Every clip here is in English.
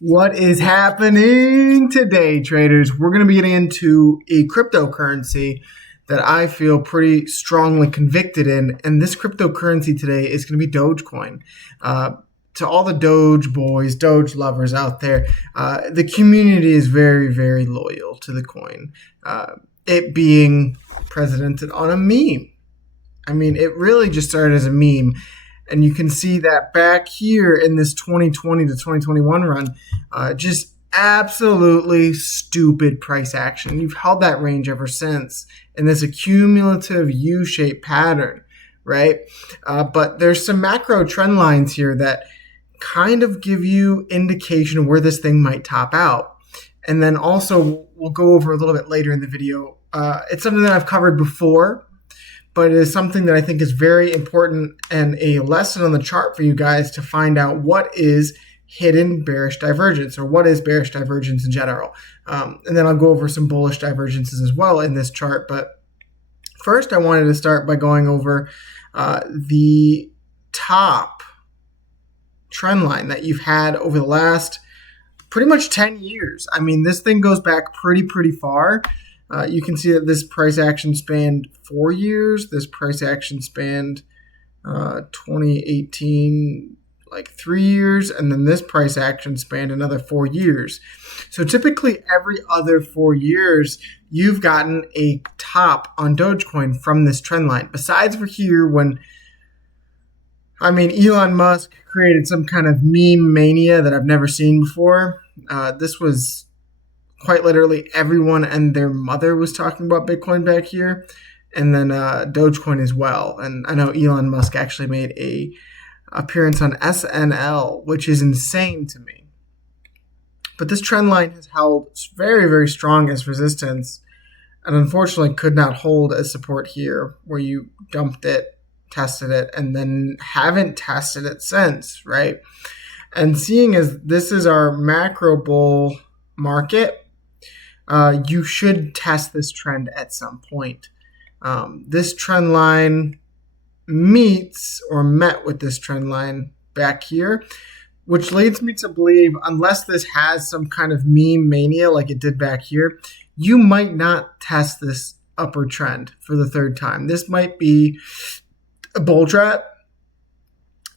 What is happening today, traders? We're going to be getting into a cryptocurrency that I feel pretty strongly convicted in. And this cryptocurrency today is going to be Dogecoin. To all the Doge boys, Doge lovers out there, the community is very, very loyal to the coin. It being precedented on a meme. I mean, it really just started as a meme. And you can see that back here in this 2020 to 2021 run, just absolutely stupid price action. You've held that range ever since in this accumulative U-shaped pattern, right? But there's some macro trend lines here that kind of give you indication of where this thing might top out. And then also, we'll go over a little bit later in the video. It's something that I've covered before, but it is something that I think is very important and a lesson on the chart for you guys to find out what is hidden bearish divergence or what is bearish divergence in general. And then I'll go over some bullish divergences as well in this chart. But first, I wanted to start by going over the top trend line that you've had over the last pretty much 10 years. I mean, this thing goes back pretty far. You can see that this price action spanned 4 years. This price action spanned 2018, like 3 years. And then this price action spanned another 4 years. So typically every other 4 years, you've gotten a top on Dogecoin from this trend line. Besides for here when, Elon Musk created some kind of meme mania that I've never seen before. This was quite literally everyone and their mother was talking about Bitcoin back here, and then Dogecoin as well. And I know Elon Musk actually made a appearance on SNL, which is insane to me. But this trend line has held very, very strong as resistance, and unfortunately could not hold as support here, where you dumped it, tested it, and then haven't tested it since, right? And seeing as this is our macro bull market, you should test this trend at some point. This trend line meets or met with this trend line back here, which leads me to believe unless this has some kind of meme mania like it did back here, you might not test this upward trend for the third time. This might be a bull trap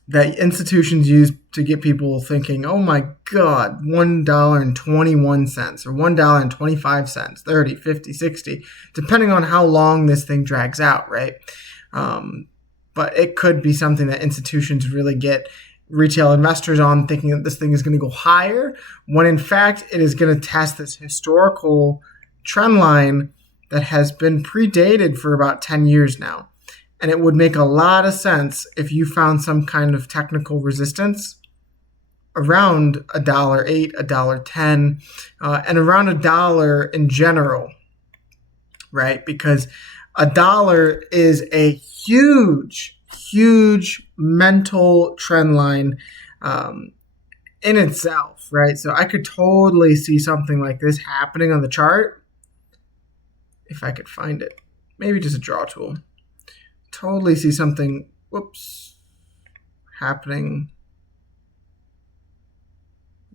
that institutions use to get people thinking, oh my God, $1.21 or $1.25, 30, 50, 60, depending on how long this thing drags out, right? But it could be something that institutions really get retail investors on, thinking that this thing is going to go higher, when in fact it is going to test this historical trend line that has been predated for about 10 years now. And it would make a lot of sense if you found some kind of technical resistance around $1.08, $1.10, and around $1 in general, right? Because $1 is a huge mental trend line in itself, right? So I could totally see something like this happening on the chart if I could find it. Maybe just a draw tool. Totally see something, happening.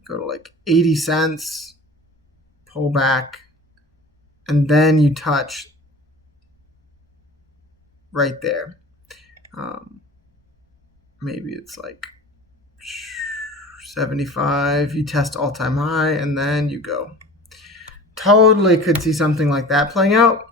Go to like 80 cents, pull back, and then you touch right there. Maybe it's like 75. You test all-time high, and then you go. Totally could see something like that playing out.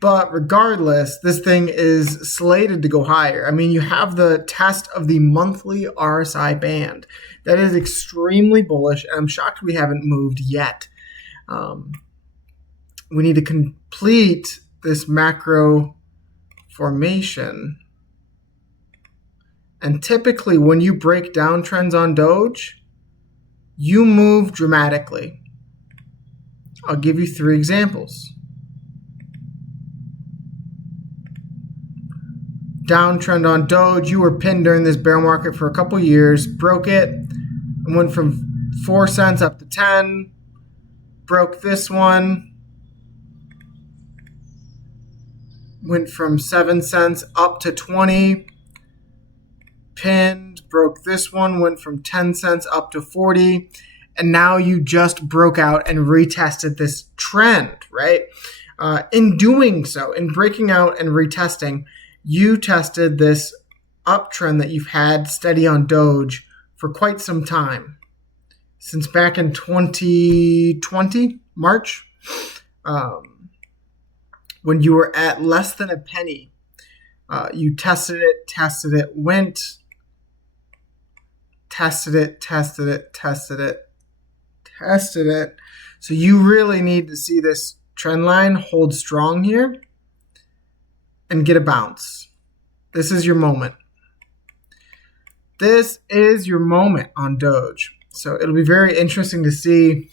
But regardless, this thing is slated to go higher. I mean, you have the test of the monthly RSI band. That is extremely bullish, and I'm shocked we haven't moved yet. We need to complete this macro formation. And typically, when you break down trends on Doge, you move dramatically. I'll give you 3 examples. Downtrend on Doge, you were pinned during this bear market for a couple years, broke it, and went from 4 cents up to 10, broke this one, went from 7 cents up to 20, pinned, broke this one, went from 10 cents up to 40, and now you just broke out and retested this trend, right? In doing so, in breaking out and retesting, you tested this uptrend that you've had steady on Doge for quite some time, since back in 2020, March, when you were at less than a penny. You tested it, went, tested it. So you really need to see this trend line hold strong here and get a bounce. This is your moment. This is your moment on Doge. So it'll be very interesting to see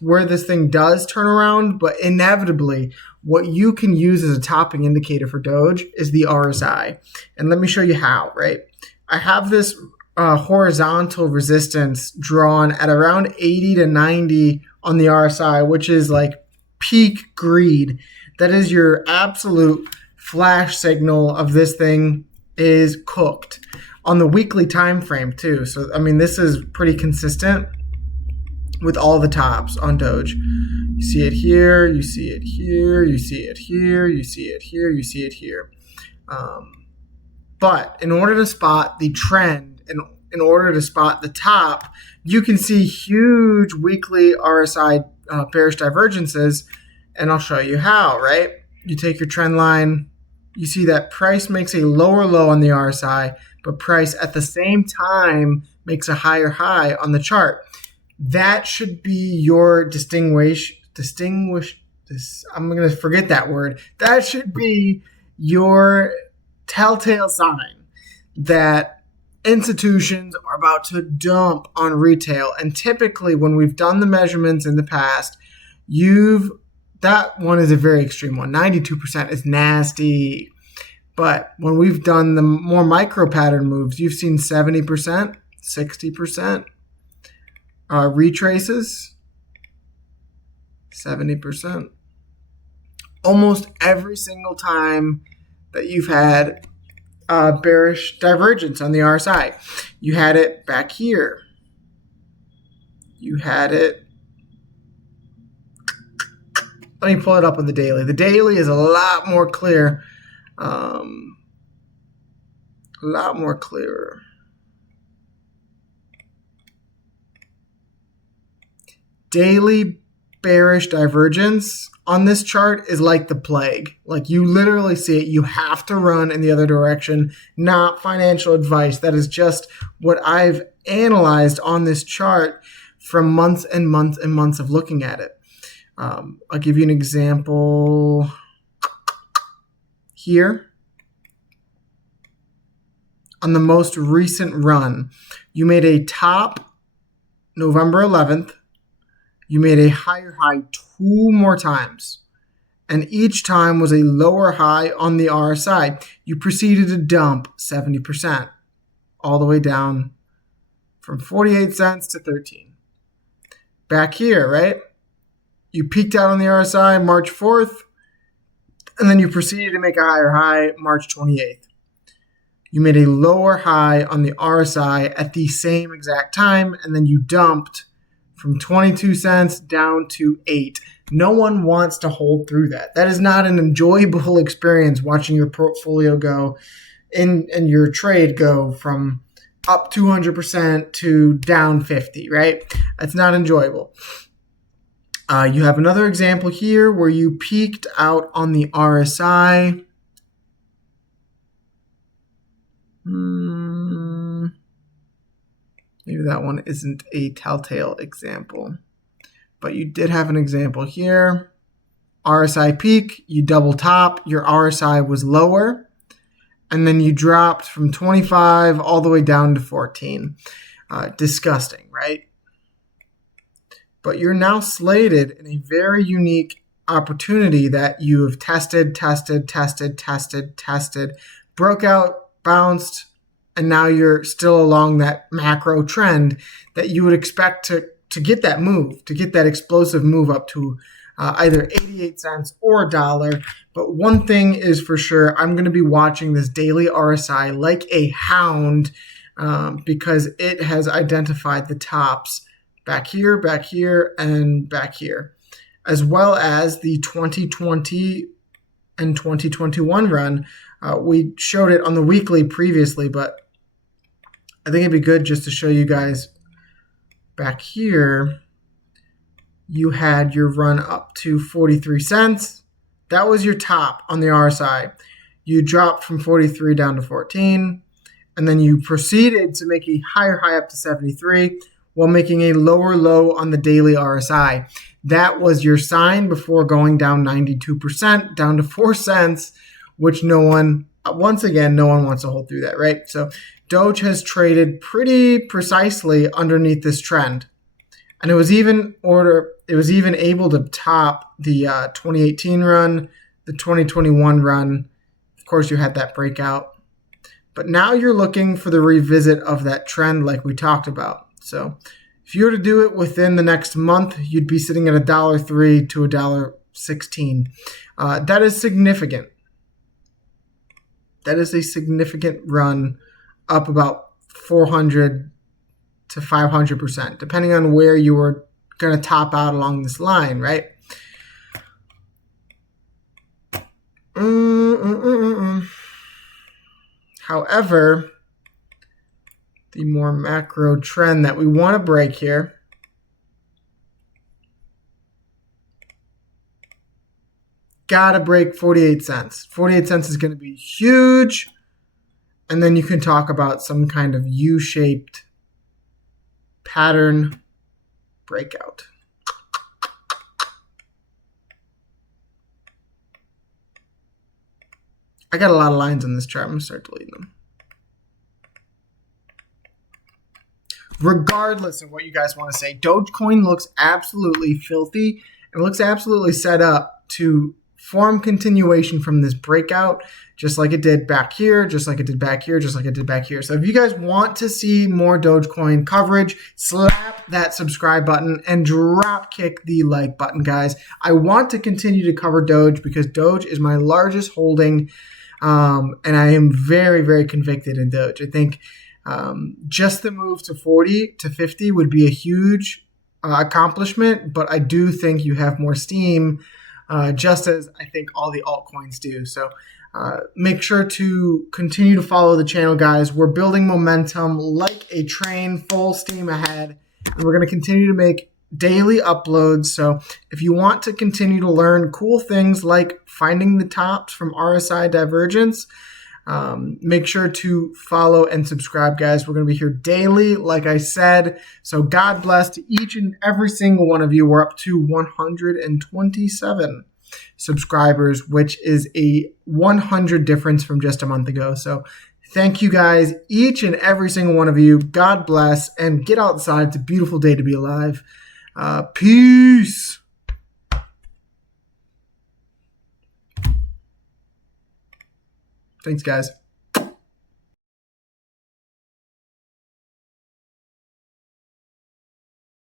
where this thing does turn around, but inevitably what you can use as a topping indicator for Doge is the RSI. And let me show you how, right? I have this horizontal resistance drawn at around 80 to 90 on the RSI, which is like peak greed. That is your absolute flash signal of this thing is cooked on the weekly time frame too. So, I mean, this is pretty consistent with all the tops on Doge. You see it here, you see it here, you see it here, you see it here, you see it here. But in order to spot the trend, in order to spot the top, you can see huge weekly RSI bearish divergences, and I'll show you how, right? You take your trend line, you see that price makes a lower low on the RSI, but price at the same time makes a higher high on the chart. That should be your I'm going to forget that word. That should be your telltale sign that institutions are about to dump on retail. And typically when we've done the measurements in the past, that one is a very extreme one. 92% is nasty. But when we've done the more micro pattern moves, you've seen 70%, 60%. Retraces, 70%. Almost every single time that you've had bearish divergence on the RSI. You had it back here. You had it. Let me pull it up on the daily. The daily is a lot more clear. A lot more clearer. Daily bearish divergence on this chart is like the plague. Like you literally see it. You have to run in the other direction, not financial advice. That is just what I've analyzed on this chart from months and months and months of looking at it. I'll give you an example here. On the most recent run, you made a top November 11th. You made a higher high 2 more times, and each time was a lower high on the RSI. You proceeded to dump 70%, all the way down from 48 cents to 13. Back here, right? You peaked out on the RSI March 4th, and then you proceeded to make a higher high March 28th. You made a lower high on the RSI at the same exact time, and then you dumped from 22 cents down to 8. No one wants to hold through that. That is not an enjoyable experience watching your portfolio go and your trade go from up 200% to down 50, right? That's not enjoyable. You have another example here where you peaked out on the RSI. Maybe that one isn't a telltale example, but you did have an example here. RSI peak, you double top, your RSI was lower, and then you dropped from 25 all the way down to 14. Disgusting, right? But you're now slated in a very unique opportunity that you have tested, broke out, bounced, and now you're still along that macro trend that you would expect to get that move, to get that explosive move up to either 88 cents or a dollar. But one thing is for sure, I'm going to be watching this daily RSI like a hound because it has identified the tops back here, and back here, as well as the 2020 and 2021 run. We showed it on the weekly previously, but I think it'd be good just to show you guys back here. You had your run up to 43 cents. That was your top on the RSI. You dropped from 43 down to 14, and then you proceeded to make a higher high up to 73 while making a lower low on the daily RSI. That was your sign before going down 92%, down to 4 cents, which no one wants to hold through that, right? So Doge has traded pretty precisely underneath this trend. And it was even able to top the 2018 run, the 2021 run. Of course, you had that breakout. But now you're looking for the revisit of that trend like we talked about. So if you were to do it within the next month, you'd be sitting at $1.03 to $1.16. That is significant. That is a significant run up about 400 to 500%, depending on where you were going to top out along this line, right? However, the more macro trend that we want to break here gotta break 48 cents. 48 cents is going to be huge. And then you can talk about some kind of U-shaped pattern breakout. I got a lot of lines on this chart. I'm going to start deleting them. Regardless of what you guys want to say, Dogecoin looks absolutely filthy and looks absolutely set up to form continuation from this breakout, just like it did back here, just like it did back here, just like it did back here. So if you guys want to see more Dogecoin coverage, slap that subscribe button and drop kick the like button, guys. I want to continue to cover Doge because Doge is my largest holding, and I am very, very convicted in Doge. I think just the move to 40 to 50 would be a huge accomplishment, but I do think you have more steam, just as I think all the altcoins do. So make sure to continue to follow the channel, guys. We're building momentum like a train, full steam ahead, and we're going to continue to make daily uploads. So if you want to continue to learn cool things like finding the tops from RSI divergence, make sure to follow and subscribe, guys. We're going to be here daily, like I said. So God bless to each and every single one of you. We're up to 127 subscribers, which is a 100 difference from just a month ago. So thank you, guys, each and every single one of you. God bless, and get outside. It's a beautiful day to be alive. Peace. Thanks, guys.